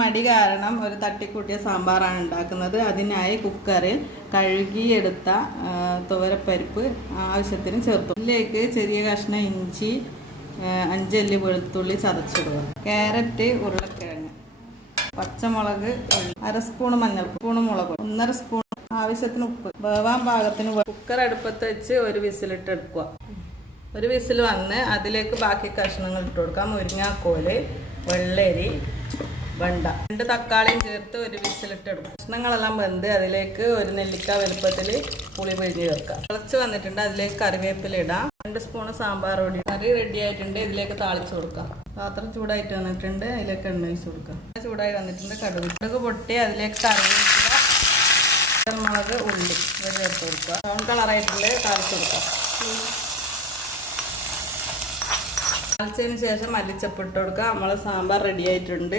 മടി കാരണം ഒരു തട്ടിക്കൂട്ടിയ സാമ്പാറാണ് ഉണ്ടാക്കുന്നത്. അതിനായി കുക്കറിൽ കഴുകിയെടുത്ത തുവരപ്പരിപ്പ് ആവശ്യത്തിന് ചേർത്തു. ഇതിലേക്ക് ചെറിയ കഷ്ണം ഇഞ്ചി, 5 അല്ലി വെളുത്തുള്ളി ചതച്ചിടുക. ക്യാരറ്റ്, ഉരുളക്കിഴങ്ങ്, പച്ചമുളക്, 1/2 സ്പൂൺ മഞ്ഞൾപ്പൊടി, മുളക്, 1/2 സ്പൂൺ ആവശ്യത്തിന് ഉപ്പ്, വേവാൻ പാകത്തിന്. കുക്കർ അടുപ്പത്ത് വെച്ച് ഒരു വിസിലിട്ട് എടുക്കുക. ഒരു വിസിൽ വന്ന് അതിലേക്ക് ബാക്കി കഷ്ണങ്ങൾ ഇട്ട് കൊടുക്കാം. മുരിങ്ങാക്കോല്, വെള്ളരി, വെണ്ട, 2 തക്കാളിയും ചേർത്ത് ഒരു വിസിലിട്ട് എടുക്കും. കഷ്ണങ്ങളെല്ലാം വെന്ത് അതിലേക്ക് ഒരു നെല്ലിക്ക വലുപ്പത്തിൽ പുളി പിഴിഞ്ഞ് ചേർക്കാം. തിളച്ച് വന്നിട്ടുണ്ട്. അതിലേക്ക് കറിവേപ്പില ഇടാം. 2 സ്പൂൺ സാമ്പാർ പൊടി. കറി റെഡി ആയിട്ടുണ്ട്. ഇതിലേക്ക് താളിച്ച് കൊടുക്കാം. പാത്രം ചൂടായിട്ട് വന്നിട്ടുണ്ട്. അതിലേക്ക് എണ്ണ ഒഴിച്ച് കൊടുക്കാം. ചൂടായി വന്നിട്ടുണ്ട്. കടുക് പൊട്ടി അതിലേക്ക് കറിവേപ്പില, മുളക്, ഉള്ളി ചേർത്ത് കൊടുക്കുക. ബ്രൗൺ കളറായിട്ടുള്ള താളിച്ച് കൊടുക്കാം. താളിച്ചതിന് ശേഷം മല്ലിച്ചപ്പ് ഇട്ട് കൊടുക്കുക. നമ്മളെ സാമ്പാർ റെഡി ആയിട്ടുണ്ട്.